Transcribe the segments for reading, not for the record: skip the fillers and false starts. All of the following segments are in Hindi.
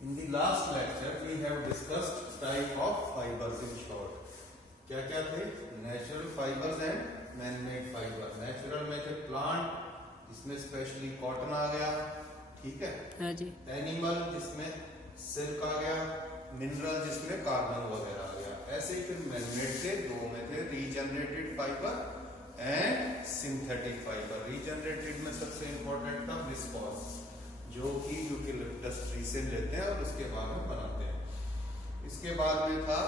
In the last lecture we have discussed type of fibers in short. क्या क्या थे? Natural fibres and man made fibre. Natural में थे प्लांट, इसमें स्पेशली कॉटन आ गया, ठीक है. हाँ जी. एनिमल जिसमें सिल्क आ गया, मिनरल जिसमें कार्बन वगैरह आ गया. ऐसे ही फिर मैन मेड थे, दो में थे regenerated fibre and synthetic fibre. Regenerated में सबसे इंपॉर्टेंट था विस्कोस, जो कि यूकेलिप्टस ट्री से लेते हैं और उसके बाद में बनाते हैं. इसके बाद में था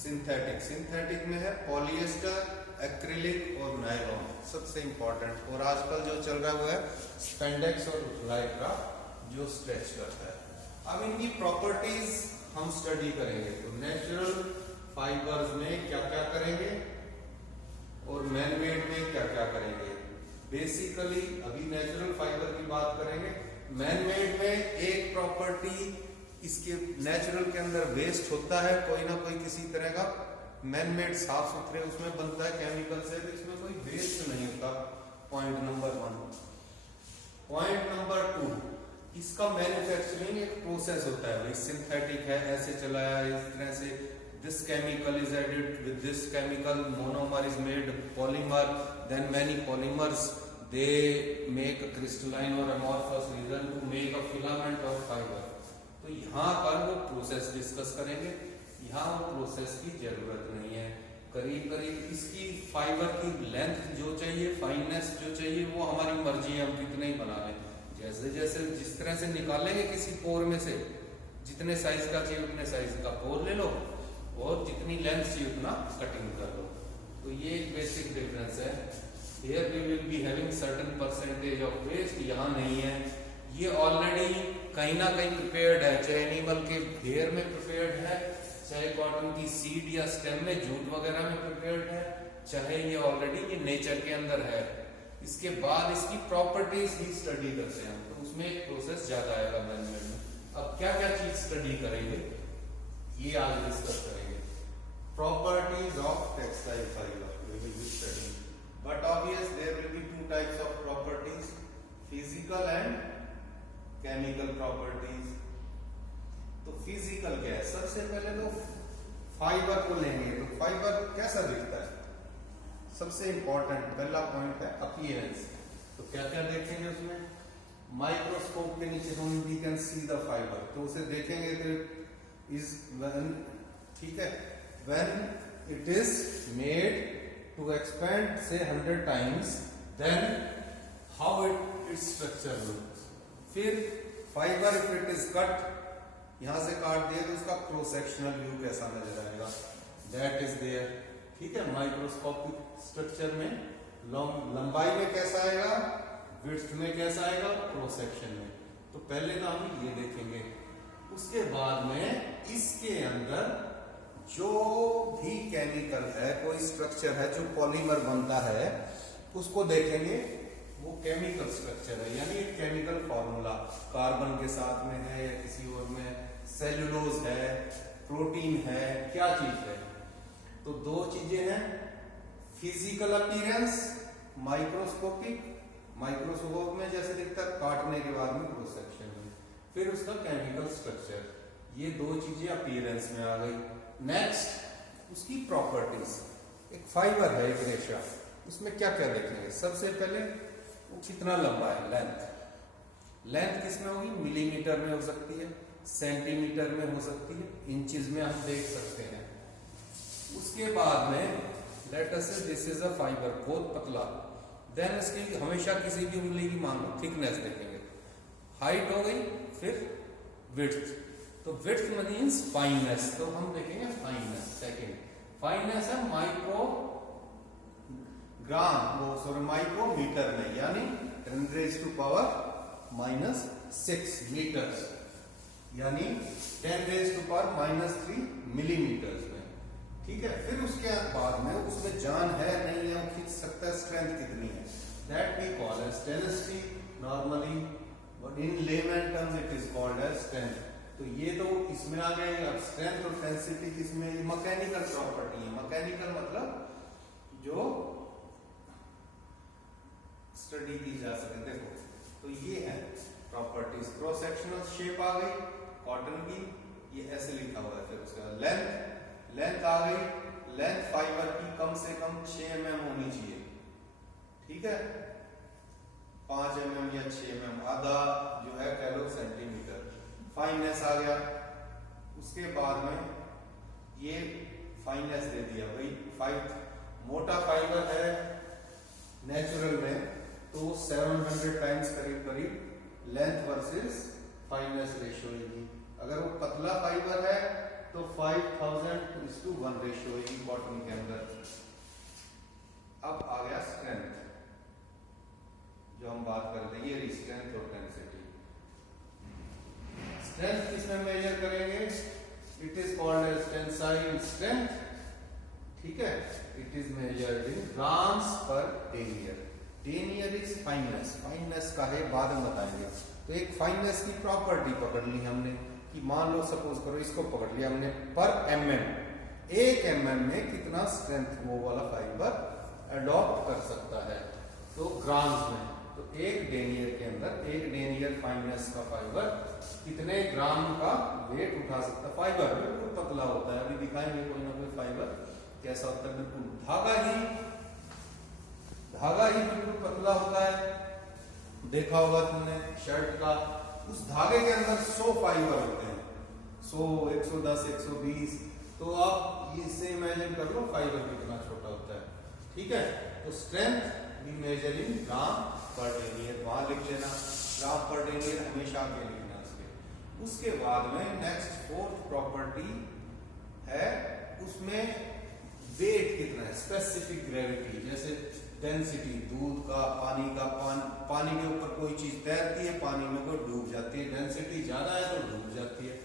सिंथेटिक. सिंथेटिक में है पॉलिएस्टर, एक्रिलिक और नायलॉन, सबसे इंपॉर्टेंट. और आजकल जो चल रहा हुआ है स्पेंडेक्स और लाइक्रा, जो स्ट्रेच करता है. अब इनकी प्रॉपर्टीज हम स्टडी करेंगे. तो नेचुरल फाइबर्स में क्या क्या करेंगे और मैन मेड में क्या क्या करेंगे. बेसिकली अभी नेचुरल फाइबर की बात करेंगे. मैन मेड में एक प्रॉपर्टी, इसके नेचुरल के अंदर वेस्ट होता है कोई ना कोई किसी तरह का. मैन मेड साफ सुथरे उसमें बनता है केमिकल से, तो इसमें कोई वेस्ट नहीं होता. Point number 1. पॉइंट नंबर 2, इसका मैन्युफैक्चरिंग एक प्रोसेस होता है. भाई सिंथेटिक है, ऐसे चलाया इस तरह से, this chemical is added with this chemical, monomer is made polymer, then many polymers they make a crystalline or amorphous region to make a filament or fiber. तो यहाँ पर वो प्रोसेस डिस्कस करेंगे. यहाँ वो प्रोसेस की जरूरत नहीं है. करीब करीब इसकी फाइबर की लेंथ जो चाहिए, फाइननेस जो चाहिए, वो हमारी मर्जी है, हम कितने ही बना लें. जैसे जैसे जिस तरह से निकालेंगे किसी पोर में से, जितने साइज का चाहिए उतने साइज का पोर ले लो और जितनी लेंथ चाहिए उतना कटिंग कर लो. तो ये एक बेसिक डिफरेंस है. Here we will be having certain percentage of waste. यहाँ नहीं है. ये ऑलरेडी कहीं ना कहीं प्रिपेयर्ड है, चाहे एनिमल के हेयर में प्रिपेयर्ड है, चाहे कॉटन की सीड या स्टेम में, जूट वगैरह में प्रिपेयर्ड है, चाहे ये ऑलरेडी ये नेचर के अंदर है. इसके बाद इसकी प्रॉपर्टीज ही स्टडी करते हैं, तो उसमें एक प्रोसेस ज्यादा आएगा मैनेजमेंट में. अब क्या क्या चीज स्टडी करेंगे ये आज डिस्कस करेंगे. Properties of textile fibre we will be studying. But obvious there will be two types of properties, physical and chemical properties. तो फिजिकल क्या है? सबसे पहले तो फाइबर को लेंगे. तो फाइबर कैसा दिखता है? सबसे इंपॉर्टेंट पहला पॉइंट है अपीयरेंस. तो क्या क्या देखेंगे उसमें? माइक्रोस्कोप के नीचे हम we can see the fibre. तो उसे देखेंगे तो is when, ठीक है, when it is made to expand say 100 times, then how its structure looks. फिर fibre if it is cut, यहां से काट दिया तो उसका क्रॉस सेक्शनल व्यू कैसा नजर आएगा, that is there. ठीक है, माइक्रोस्कोपिक स्ट्रक्चर में लंबाई में कैसा आएगा, विड्थ में कैसा आएगा, क्रॉस सेक्शन में. तो पहले तो हम ये देखेंगे. उसके बाद में इसके अंदर जो भी केमिकल है, कोई स्ट्रक्चर है जो पॉलीमर बनता है, उसको देखेंगे. वो केमिकल स्ट्रक्चर है, यानी एक केमिकल फॉर्मूला कार्बन के साथ में है या किसी और में, सेल्यूलोज है, प्रोटीन है, क्या चीज है. तो दो चीजें हैं, फिजिकल अपीयरेंस, माइक्रोस्कोपिक. माइक्रोस्कोप में जैसे दिखता है, काटने के बाद में क्रॉस सेक्शन में. फिर उसका केमिकल स्ट्रक्चर. ये दो चीजें अपीयरेंस में आ गई. नेक्स्ट उसकी प्रॉपर्टीज. एक फाइबर है, एक रेशा, उसमें क्या क्या देखेंगे? सबसे पहले वो कितना लंबा है, लेंथ. लेंथ किसमें होगी? मिलीमीटर में हो सकती है, सेंटीमीटर में हो सकती है, इंचेस में हम देख सकते हैं. उसके बाद में लेट अस से दिस इज अ फाइबर, बहुत पतला. देन इसकी हमेशा किसी भी उंगली की मान लो थिकनेस देखेंगे. हाइट हो गई, फिर विड्थ. तो विड्थ मींस फाइननेस, तो हम देखेंगे फाइननेस. सेकंड फाइननेस है माइक्रो ग्राम, वो सॉरी माइक्रोमीटर में, यानी 10⁻⁻⁻6 मीटर्स, यानी 10⁻⁻³ मिलीमीटर्स में. ठीक है. फिर उसके बाद में उसमें जान है नहीं है, वो खींच सकता है, स्ट्रेंथ कितनी है, that we call as tenacity normally, but in layman terms it is called as strength. तो ये तो इसमें आ गए. अब स्ट्रेंथ और टेंसिटी किसमें? मैकेनिकल प्रॉपर्टी है. मैकेनिकल मतलब जो स्टडी की जा सके. देखो, तो ये है प्रॉपर्टीज. क्रॉस सेक्शनल शेप आ गई, कॉटन की, ये ऐसे लिखा हुआ है। फिर उसका लेंथ आ गई, लेंथ फाइबर की कम से कम 6 mm होनी चाहिए, ठीक है, 5 mm या 6 mm, आधा जो है कह लो सेंटीमीटर। फाइननेस आ गया, उसके बाद में ये फाइननेस दे दिया भाई, मोटा फाइबर है नेचुरल में तो 700 टाइम्स करीब करीब लेंथ वर्सेस फाइननेस रेशियो होगी। अगर वो पतला फाइबर है तो 5000:1 रेशियो होगी कॉटन के अंदर। अब आ गया स्ट्रेंथ, जो हम बात कर रहे थे, ये स्ट्रेंथ और डेंसिटी। स्ट्रेंथ किसमें मेजर करेंगे? It is called as tensile strength, ठीक है। It is measured in grams per denier. Denier is fineness, fineness का है बाद में बताएंगे। तो एक फाइननेस की प्रॉपर्टी पकड़ ली हमने कि मान लो सपोज करो इसको पकड़ लिया हमने पर mm, 1 mm में कितना स्ट्रेंथ वो वाला फाइबर अडॉप्ट कर सकता है, तो ग्राम्स में। तो एक डेनियर के अंदर, एक डेनियर फाइननेस का फाइबर कितने ग्राम का वेट उठा सकता है? फाइबर बिल्कुल पतला होता है, अभी दिखाएंगे कोई ना कोई फाइबर कैसा होता है। बिल्कुल धागा ही बिल्कुल पतला होता है, देखा होगा तुमने शर्ट का, उस धागे के अंदर 100 फाइबर होते हैं, 100, 110, 120। तो आप इससे इमेजिन कर लो फाइबर कितना छोटा होता है, ठीक है। तो strength we measure in gram पर डेनियर, वहां लिख लेना ग्राम पर डेनियर, हमेशा के लिखना उसके बाद में नेक्स्ट 4th प्रॉपर्टी है, उसमें वेट कितना है, स्पेसिफिक ग्रेविटी। जैसे डेंसिटी दूध का, पानी के ऊपर कोई चीज तैरती है, पानी में कोई डूब जाती है, डेंसिटी ज्यादा है तो डूब जाती है,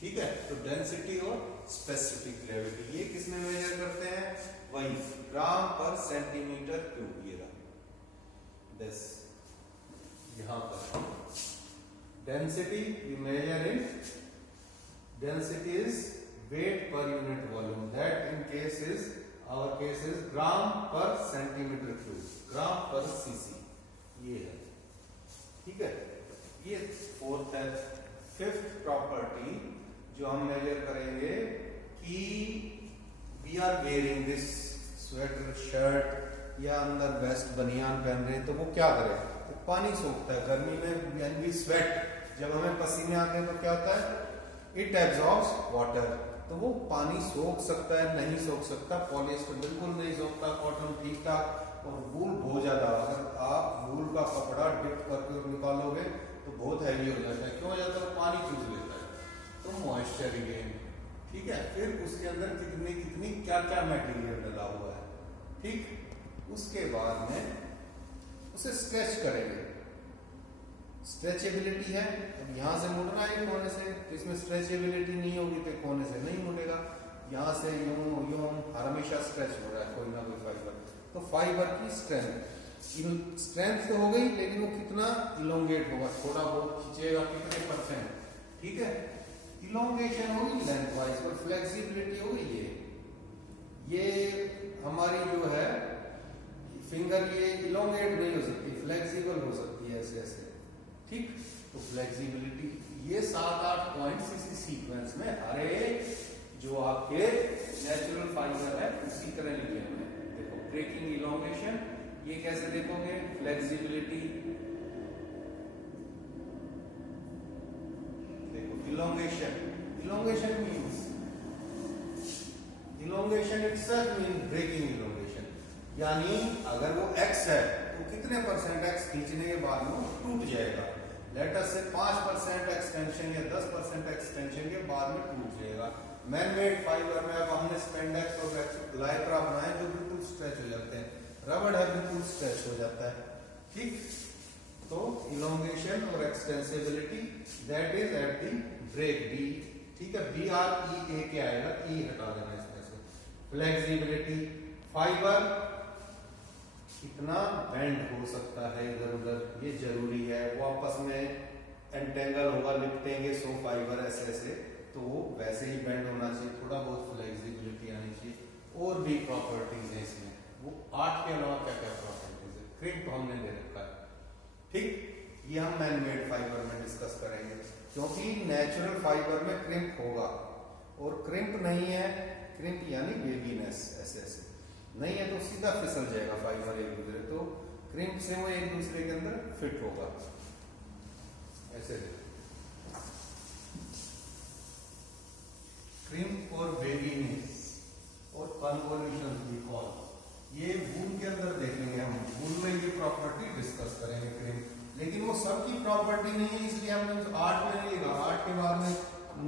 ठीक है। तो डेंसिटी और स्पेसिफिक ग्रेविटी ये किसमें मेजर करते हैं? वही ग्राम पर सेंटीमीटर क्यूब। ये रहा दिस, यहां पर density we measure in, density is weight per unit volume, that in case is, our case is gram per centimeter cube, gram per cc, ये है, ठीक है। ये 4th है। 5th प्रॉपर्टी जो हम मेजर करेंगे कि we are wearing this sweater, shirt या अंदर वेस्ट बनियान पहन रहे हैं, तो वो क्या करे? तो पानी सोखता है गर्मी में, व्हेन वी स्वेट, जब हमें पसीने आते हैं तो क्या होता है? इट एब्जॉर्ब्स वाटर, तो वो पानी सोख सकता है, नहीं सोख सकता। पॉलिएस्टर बिल्कुल नहीं सोखता, कॉटन ठीक ठाक, और वूल बहुत ज्यादा। अगर आप वूल का कपड़ा डिप करके निकालोगे तो बहुत हैवी हो जाता है। क्यों हो जाता है? पानी चूस लेता है, तो मॉइस्चर गेन, ठीक है। फिर उसके अंदर कितनी क्या क्या मटेरियल डला हुआ है, ठीक। उसके बाद में उसे स्ट्रेच करेंगे, स्ट्रेचेबिलिटी है। अब यहाँ से मुड़ना है कोने से, तो इसमें स्ट्रेचेबिलिटी नहीं होगी तो कोने से नहीं मुड़ेगा। यहाँ से यूं हमेशा स्ट्रेच हो रहा है कोई ना कोई फाइबर। तो फाइबर की स्ट्रेंथ तो हो गई, लेकिन वो कितना इलोंगेट होगा, थोड़ा बहुत खींचेगा, कितने %, ठीक है। इलोंगेशन होगी लेंथ वाइज, और फ्लेक्सिबिलिटी होगी ये हमारी जो है फिंगर, ये इलोंगेट नहीं हो सकती, फ्लेक्सिबल हो सकती है ऐसे ऐसे, ठीक। तो फ्लेक्सिबिलिटी, ये 7-8 पॉइंट्स इसी सीक्वेंस में हर एक जो आपके नेचुरल फाइबर है उसी तरह लिखे हुए हैं। देखो ब्रेकिंग, इलोंगेशन, ये कैसे देखोगे? फ्लेक्सिबिलिटी, देखो elongation, elongation means, elongation itself means breaking elongation, यानी अगर वो x है तो कितने % x खींचने के बाद वो टूट जाएगा। लेट अस से 5% एक्सटेंशन या 10% एक्सटेंशन के बाद में टूट जाएगा। मैन मेड फाइबर में अब हमने स्पेंडेक्स और लाइक्रा बनाए जो बिल्कुल स्ट्रेच हो जाते हैं, रबड़ है बिल्कुल स्ट्रेच हो जाता है, ठीक। तो इलोंगेशन और extensibility that is at the break D, ठीक है। BREA क्या आएगा? ई हटा देना इसमें से। फ्लेक्सिबिलिटी, फाइबर कितना बेंड हो सकता है इधर उधर, ये जरूरी है। वो आपस में एंटेंगल होगा, लिपटेंगे 100 फाइबर ऐसे ऐसे, तो वो वैसे ही बेंड होना चाहिए, थोड़ा बहुत फ्लेक्सिबिलिटी आनी चाहिए। और भी प्रॉपर्टीज है इसमें, वो 8 के अलावा क्या क्या प्रॉपर्टीज है, क्रिप हमने दे रखा है, ठीक। ये हम मैन मेड फाइबर में डिस्कस करेंगे। क्योंकि नेचुरल फाइबर में क्रिम्प होगा, और क्रिम्प नहीं है, क्रिम्प यानी वेवीनेस, ऐसे ऐसे नहीं है तो सीधा फिसल जाएगा फाइबर एक दूसरे, तो क्रिम्प से वो एक दूसरे के अंदर फिट होगा ऐसे। क्रिम्प और वेवीनेस और कन्वोल्यूशन भी कॉल, ये वूल के अंदर देखेंगे हम, वूल में ये प्रॉपर्टी डिस्कस करेंगे क्रिम्प, लेकिन वो सबकी प्रॉपर्टी नहीं है, इसलिए हमने 8 में नहीं लिखा, 8 के बाद में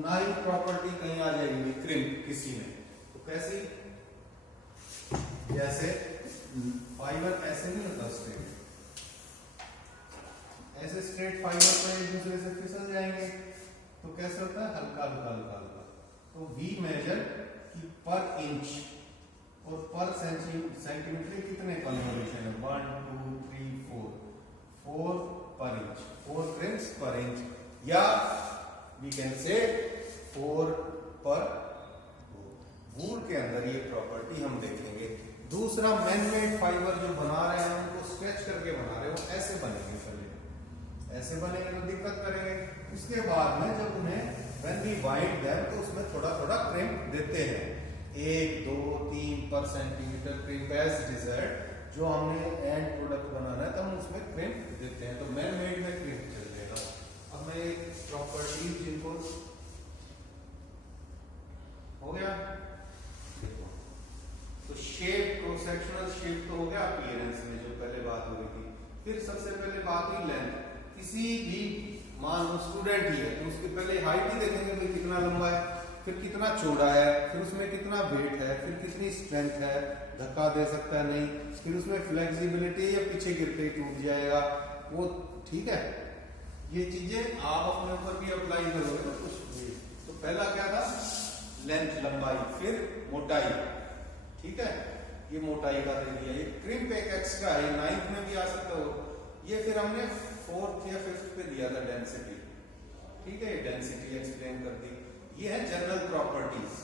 9 प्रॉपर्टी कहीं आ जाएगी क्रिम्प किसी में। तो कैसे, जैसे फाइबर ऐसे नहीं होता स्ट्रेट, ऐसे स्ट्रेट फाइबर पर एक दूसरे से फिसल जाएंगे तो कैसे होता है, हल्का हल्का हल्का हल्का। तो वी मेजर कि पर इंच और पर सेंटीमीटर कितने कन्वोल्यूशन है, 1 2 3 4 पर इंच, 4 क्रिम्स पर इंच, या वी कैन से 4 पर वूल के अंदर ये प्रॉपर्टी हम देखेंगे। दूसरा मैन मेड फाइबर जो बना रहे हैं उनको स्ट्रेच करके बना रहे हैं, वो ऐसे बनेंगे, पहले ऐसे बनेंगे तो दिक्कत करेंगे, उसके बाद में जब उन्हें व्हेन वी वाइड देम तो उसमें थोड़ा थोड़ा क्रिम्प देते हैं, 1 2 3 पर सेंटीमीटर क्रिम्प एज डिजायर्ड, जो हमने एंड प्रोडक्ट बनाना है तब हम उसमें क्रिम्प देते हैं, तो मैन मेड में क्रिम्प चल जाएगा। अब मैं प्रॉपर्टीज जिनको हो गया, तो शेप, क्रॉस सेक्शनल शेप तो हो गया अपीयरेंस में जो पहले बात हो रही थी, फिर सबसे पहले बात हुई लेंथ। किसी भी मान लो स्टूडेंट ही है तो उसके पहले हाइट ही देखेंगे भाई कितना लंबा है, फिर कितना चौड़ा है, फिर उसमें कितना वेट है, फिर कितनी स्ट्रेंथ है, धक्का दे सकता है नहीं, फिर उसमें फ्लेक्सिबिलिटी या पीछे गिरते ही टूट जाएगा वो, ठीक है। ये चीजें आप अपने ऊपर भी अप्लाई करोगे ना कुछ भी। तो पहला क्या था, लेंथ लंबाई, फिर मोटाई, ठीक है, ये मोटाई का दे दिया, ये क्रिम्प एक एक्स्ट्रा है, 9th में भी आ सकता हो, ये फिर हमने 4th या 5th पे दिया था डेंसिटी, ठीक है, डेंसिटी एक्सप्लेन कर दी। ये है जनरल प्रॉपर्टीज,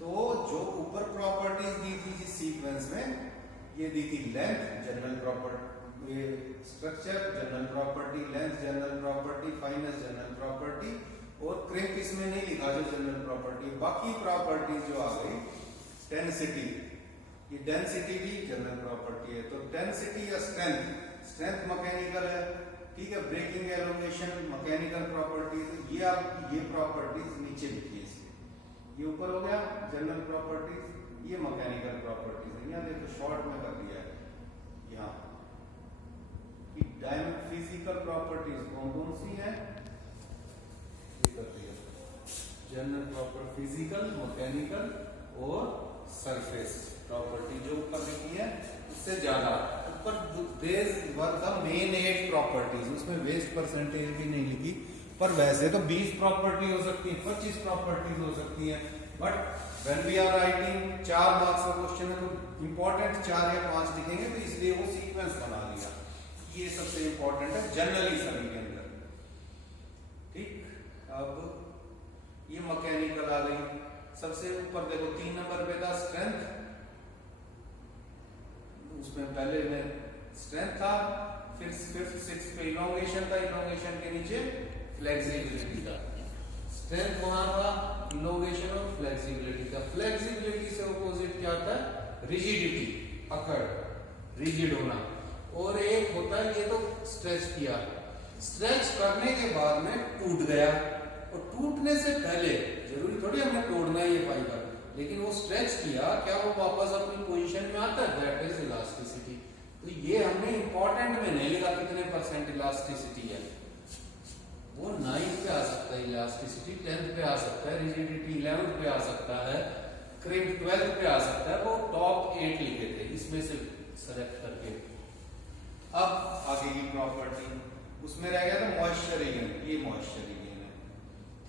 तो जो ऊपर प्रॉपर्टीज दी थी जिस सीक्वेंस में, ये दी थी लेंथ जनरल प्रॉपर्टी, ये structure general property, length general property, finance general property, और क्रिम्प इसमें नहीं लिखा जो जनरल प्रॉपर्टी, बाकी प्रॉपर्टीज जो आ गई, डेंसिटी, ये डेंसिटी भी जनरल प्रॉपर्टी है, तो डेंसिटी या स्ट्रेंथ, स्ट्रेंथ मैकेनिकल है, ठीक है, ब्रेकिंग एलोंगेशन मैकेनिकल प्रॉपर्टी, तो ये आप ये प्रॉपर्टीज नीचे लिखिए, ये ऊपर हो गया जनरल प्रॉपर्टीज, ये मैकेनिकल प्रॉपर्टीज है, यहाँ देखो शॉर्ट में कर दिया है, यहाँ फिजिकल प्रॉपर्टीज कौन कौन सी है, जनरल प्रॉपर्टी, फिजिकल, मैकेनिकल और सरफेस प्रॉपर्टी जो ऊपर लिखी है उससे ज्यादा ऊपर, there were the main 8 properties, उसमें वेस्ट परसेंटेज भी नहीं लिखी, पर वैसे तो 20 प्रॉपर्टी हो सकती है, 25 प्रॉपर्टीज हो सकती है, but when we are writing 4 marks का क्वेश्चन है तो इंपॉर्टेंट 4 या 5 लिखेंगे, तो इसलिए वो सीक्वेंस बना लिया, ये सबसे इंपॉर्टेंट है जनरली सभी के अंदर, ठीक। अब ये मैकेनिकल आ गई, सबसे ऊपर देखो 3 नंबर पे था स्ट्रेंथ, उसमें पहले में स्ट्रेंथ था, फिर 5th 6th पे इलोंगेशन था, इलोंगेशन के नीचे फ्लेक्सिबिलिटी था, स्ट्रेंथ वहां था, इलोंगेशन और फ्लेक्सिबिलिटी था, फ्लेक्सिबिलिटी से अपोजिट क्या था, रिजिडिटी, अकड़, रिजिड होना, और एक होता है ये तो स्ट्रेच किया, स्ट्रेच करने के बाद में टूट गया, और टूटने से पहले जरूरी थोड़ी हमने तोड़ना है ये फाइबर, लेकिन वो स्ट्रेच किया, क्या वो वापस अपनी पोजीशन में आता है, दैट इज इलास्टिसिटी। तो ये हमने इंपॉर्टेंट में नहीं लिखा कितने परसेंट इलास्टिसिटी है, वो 9th पे आ सकता है इलास्टिसिटी, 10th पे आ सकता है, रिजिडिटी 11th पे आ सकता है, क्रिम्प 12th पे आ सकता है, वो टॉप 8 लिखे थे, इसमें से सेलेक्ट करके। अब आगे की प्रॉपर्टी, उसमें रह गया था मॉइस्चर रीजन, ये मॉइस्चर रीजन है,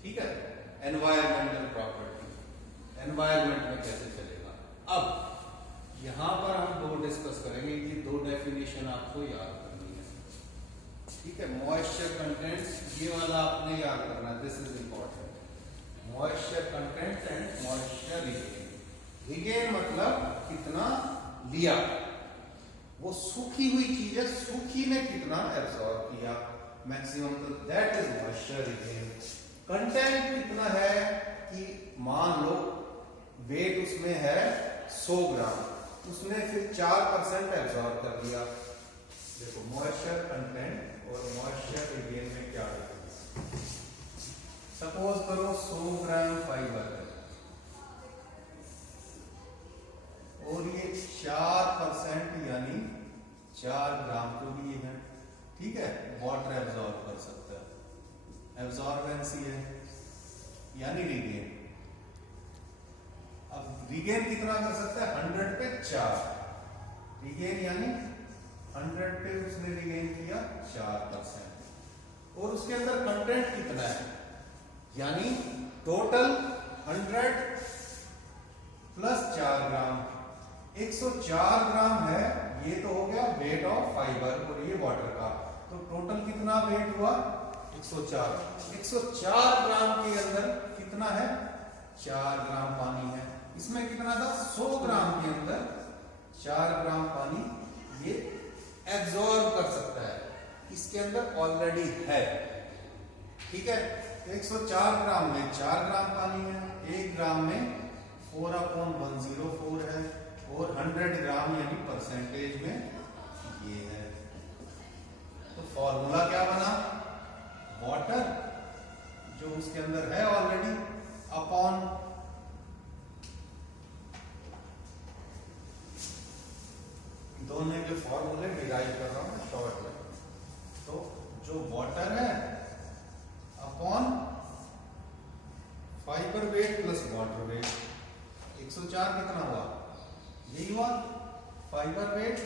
ठीक है, एनवायरमेंटल प्रॉपर्टी, एनवायरमेंट में कैसे चलेगा। अब यहां पर हम 2 डिस्कस करेंगे, ये 2 डेफिनेशन आपको याद करनी है, ठीक है। मॉइस्चर कंटेंट, ये वाला आपने याद करना है, this is important, moisture content and moisture regain. Regain मतलब कितना लिया, वो सूखी हुई चीज है, सूखी ने कितना एब्सॉर्ब किया, मैक्सिमम, तो that is moisture retain. Content कितना है कि मान लो वेट उसमें है 100 ग्राम, उसने फिर 4% एब्जॉर्ब कर दिया। देखो मॉइस्चर कंटेंट और मॉइस्चर रिटेन में क्या डिफरेंस। सपोज करो 100 ग्राम फाइबर है और ये 4% यानी 4 ग्राम को भी है, ठीक है, वाटर एब्जॉर्ब कर सकता है, एब्जॉर्बेंसी है यानी रिगेन। अब रिगेन कितना कर सकता है, 100 पे 4 रिगेन यानी 100 पे उसने रिगेन किया 4%। और उसके अंदर कंटेंट कितना है, यानी टोटल 100 प्लस 4 ग्राम, 104 ग्राम है। ये तो हो गया वेट ऑफ फाइबर और ये वाटर का, तो टोटल कितना वेट हुआ 104। 104 ग्राम के अंदर कितना है, 4 ग्राम पानी है। इसमें कितना था, 100 ग्राम के अंदर 4 ग्राम पानी ये एब्जॉर्ब कर सकता है, इसके अंदर ऑलरेडी है, ठीक है। 104 ग्राम में 4 ग्राम पानी है, 1 ग्राम में 4/104 है और 100 ग्राम यानी परसेंटेज में ये है। तो फॉर्मूला क्या बना, वाटर जो उसके अंदर है ऑलरेडी अपॉन दोनों के फॉर्मूले डिराइव कर रहा हूं शॉर्ट में। तो जो वाटर है upon fibre weight plus water weight, 104 कितना हुआ, यही हुआ fibre weight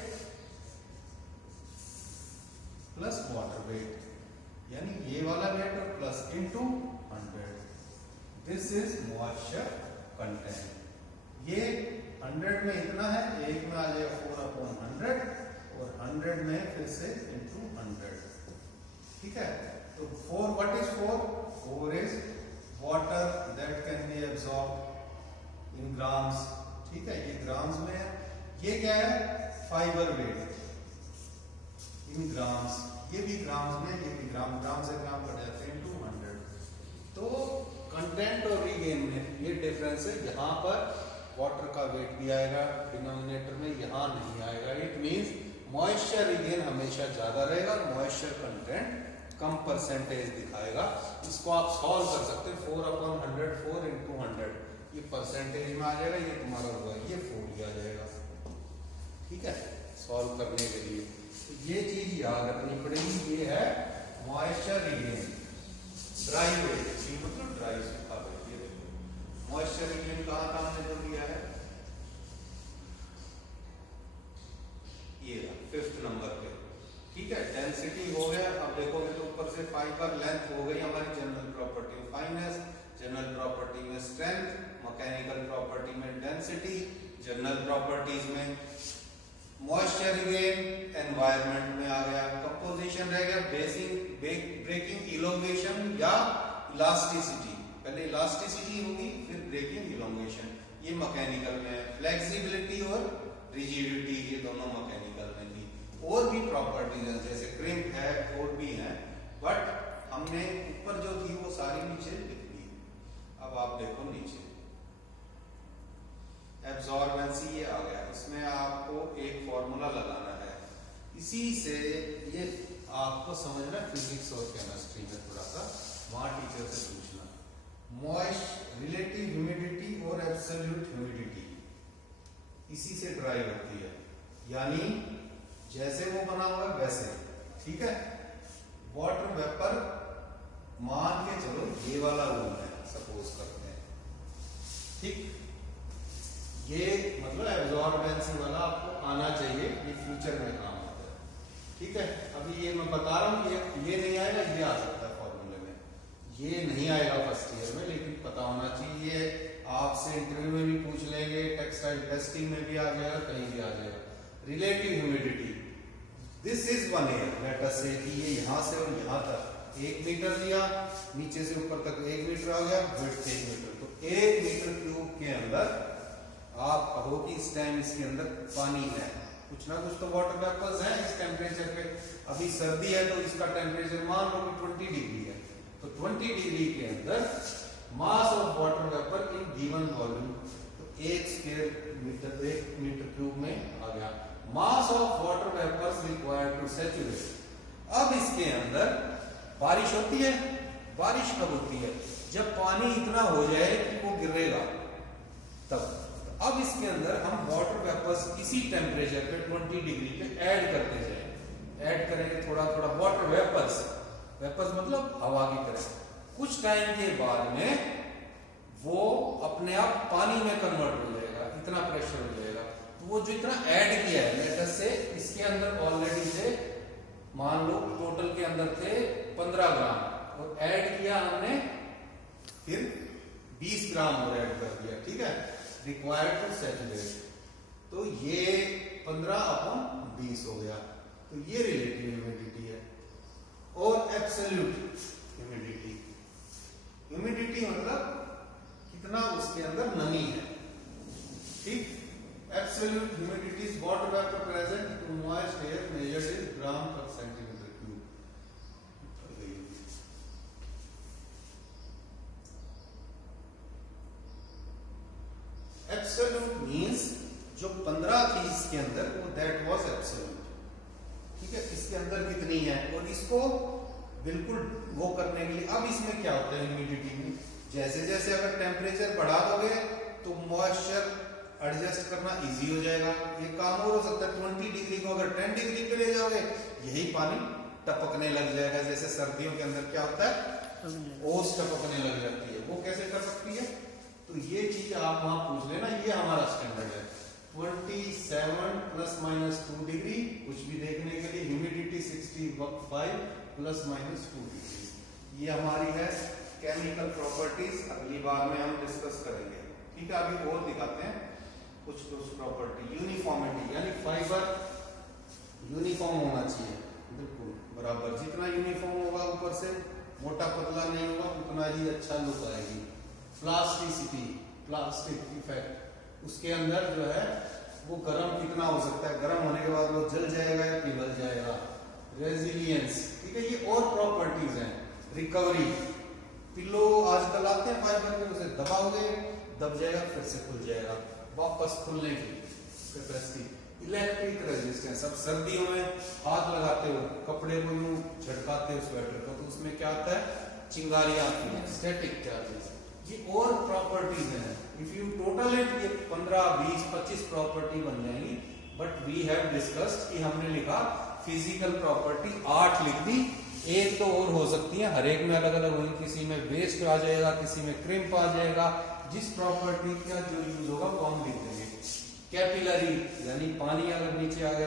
plus water weight, यानी ये वाला वेट और plus into 100। This is moisture content. ये 100 में इतना है, एक में आ जाएगा 4/100 और 100 में फिर से इनटू 100, ठीक है। तो 4 what is 4 is water that can be absorb in grams, ठीक है, ये ग्राम्स में है। ये क्या है, फाइबर वेट इन ग्राम्स, ये भी ग्राम्स में, ये भी ग्राम से ग्राम कट जाते हैं इनटू 100। तो कंटेंट और रीगेन में ये डिफरेंस है, यहाँ पर वाटर का वेट भी आएगा डिनोमिनेटर में, यहाँ नहीं आएगा। इट मींस मॉइस्चर रिगेन हमेशा ज्यादा रहेगा, मॉइस्चर कंटेंट कम परसेंटेज दिखाएगा। इसको आप सॉल्व कर सकते हैं, 4/100 4 into 100 ये परसेंटेज में आ जाएगा, ये तुम्हारा हुआ ये 40 आ जाएगा, ठीक है, सॉल्व करने के लिए। तो ये चीज याद रखनी पड़ेगी। ये है मॉइस्चर रिगेन, ड्राई वेट, मतलब ड्राई सूखा वेट। ये देखो मॉइस्चर रिगेन कहाँ कहाँ से जो दिया है, ये 5th नंबर पे, ठीक है। डेंसिटी हो गया, अब देखोगे तो ऊपर से फाइबर लेंथ हो गई हमारी, जनरल प्रॉपर्टी में फाइनेस, जनरल प्रॉपर्टी में स्ट्रेंथ, मैकेनिकल प्रॉपर्टी में डेंसिटी, जनरल प्रॉपर्टीज में मॉइस्चर रिगेन, एनवायरनमेंट में आ गया। कंपोजिशन रह गया बेसिक ब्रेकिंग इलोंगेशन या इलास्टिसिटी, पहले इलास्टिसिटी होगी फिर ब्रेकिंग इलोंगेशन, ये मैकेनिकल में है। फ्लेक्सिबिलिटी और रिजिडिटी ये दोनों मैकेनिकल में थी। और भी प्रॉपर्टीज है जैसे क्रिम्प है और भी है, बट हमने ऊपर जो थी वो सारी नीचे लिख दी। अब आप देखो नीचे एब्जॉर्बेंसी ये आ गया, इसमें आपको एक फॉर्मूला लगाना है, इसी से ये आपको समझना फिजिक्स और केमिस्ट्री में थोड़ा सा, वहां टीचर से पूछना। मॉइस्ट रिलेटिव ह्यूमिडिटी और एब्सोल्यूट ह्यूमिडिटी इसी से ड्राइव होती है, यानी जैसे वो बना हुआ है वैसे, ठीक है। वाटर वेपर मान के चलो ये वाला रूल है, सपोज करते हैं, ठीक। ये मतलब एब्जॉर्बेंसी वाला आपको आना चाहिए, ये फ्यूचर में काम आता है, ठीक है। अभी ये मैं बता रहा हूँ, ये नहीं आएगा, ये आ सकता है फॉर्मूले में, ये नहीं आएगा फर्स्ट ईयर में, लेकिन पता होना चाहिए। आपसे इंटरव्यू में भी पूछ लेंगे, टेक्सटाइल टेस्टिंग में भी आ जाएगा, कहीं भी आ जाएगा। Relative humidity, this is 1 air, let us से कि ये यहाँ से और यहाँ तक 1 मीटर लिया, नीचे से ऊपर तक 1 मीटर आ गया, विड्थ 1 मीटर, तो 1 मीटर क्यूब के अंदर आप कहो कि इस टाइम इसके अंदर पानी है, कुछ ना कुछ तो वाटर वेपर्स हैं इस टेम्परेचर पे। अभी सर्दी है तो इसका टेम्परेचर मान लो कि 20 डिग्री है, तो 20 डिग्री के अंदर mass of water vapour in given volume, तो 1 मीटर क्यूब में आ गया। Mass of water vapours required to saturate. अब इसके अंदर बारिश होती है, बारिश कब होती है? जब पानी इतना हो जाए कि वो गिरेगा तब। अब इसके अंदर हम वाटर वेपर्स इसी टेम्परेचर पे 20 डिग्री पे ऐड करते जाएंगे, ऐड करेंगे थोड़ा थोड़ा वाटर वेपर्स, वेपर्स मतलब हवा की तरह। कुछ टाइम के बाद में वो अपने आप पानी में कन्वर्ट हो जाएगा, इतना प्रेशर हो जाएगा। तो वो जो इतना ऐड किया है लेटर से, इसके अंदर ऑलरेडी थे, मान लो टोटल के अंदर थे 15 ग्राम, और ऐड किया हमने फिर 20 ग्राम और ऐड कर दिया, ठीक है, रिक्वायर्ड टू सैचुरेट। तो ये 15/20 हो गया। तो ये रिलेटिव ह्यूमिडिटी है। और एब्सोल्यूट ह्यूमिडिटी, ह्यूमिडिटी मतलब कितना उसके अंदर नमी है, ठीक। Absolute humidity is water vapour present to moist air measured in gram per centimetre cube. Absolute means जो 15 थी इसके अंदर वो दैट वाज एब्सोल्यूट, ठीक है। इसके अंदर कितनी है, और इसको बिल्कुल वो करने के लिए अब इसमें क्या होता है ह्यूमिडिटी में, जैसे जैसे अगर टेम्परेचर बढ़ा दोगे तो मॉइस्चर एडजस्ट करना इजी हो जाएगा। ये काम और हो सकता है 20 डिग्री को अगर 10 डिग्री पे ले जाओगे, यही पानी टपकने लग जाएगा। जैसे सर्दियों के अंदर क्या होता है, ओस टपकने लग जाती है, वो कैसे कर सकती है? तो ये चीज आप वहां पूछ लेना, ये हमारा स्टैंडर्ड है 27 ±2 डिग्री, कुछ भी देखने के लिए ह्यूमिडिटी 65 ±2 डिग्री। ये हमारी है केमिकल प्रॉपर्टीज, अगली बार में हम डिस्कस करेंगे, ठीक है। अभी और दिखाते हैं कुछ प्रॉपर्टी। यूनिफॉर्मिटी यानी फाइबर यूनिफॉर्म होना चाहिए, बिल्कुल बराबर, जितना यूनिफॉर्म होगा ऊपर से मोटा पतला नहीं होगा उतना ही अच्छा लुक आएगी। प्लास्टिसिटी, प्लास्टिक इफेक्ट, उसके अंदर जो है वो गर्म कितना हो सकता है, गर्म होने के बाद वो जल जाएगा या पिघल जाएगा। रेजिलियंस, ठीक है, ये और प्रॉपर्टीज हैं। रिकवरी, पिलो आजकल आते हैं फाइबर के, उसे दबाओगे दब जाएगा, फिर से खुल जाएगा, वापस खुलने की कैपेसिटी। इलेक्ट्रिक रेजिस्टेंस, अब सर्दियों में हाथ लगाते हो, कपड़े को यूं झटकाते हो स्वेटर को, तो उसमें क्या आता है, चिंगारियां आती हैं, स्टैटिक चार्जेस। ये और प्रॉपर्टीज हैं। इफ यू टोटल इट, ये 15, 20, 25 प्रॉपर्टी बन जाएंगी। बट वी हैव डिस्कस्ड कि हमने लिखा फिजिकल प्रॉपर्टी 8 लिख दी, एक तो और हो सकती है, हर एक में अलग अलग होगी। किसी में वेस्ट आ जाएगा, किसी में क्रिम्प आ जाएगा। जिस प्रॉपर्टी का जो यूज होगा वो हम लिख देंगे। कैपिलरी यानी पानी अगर नीचे आ गया तो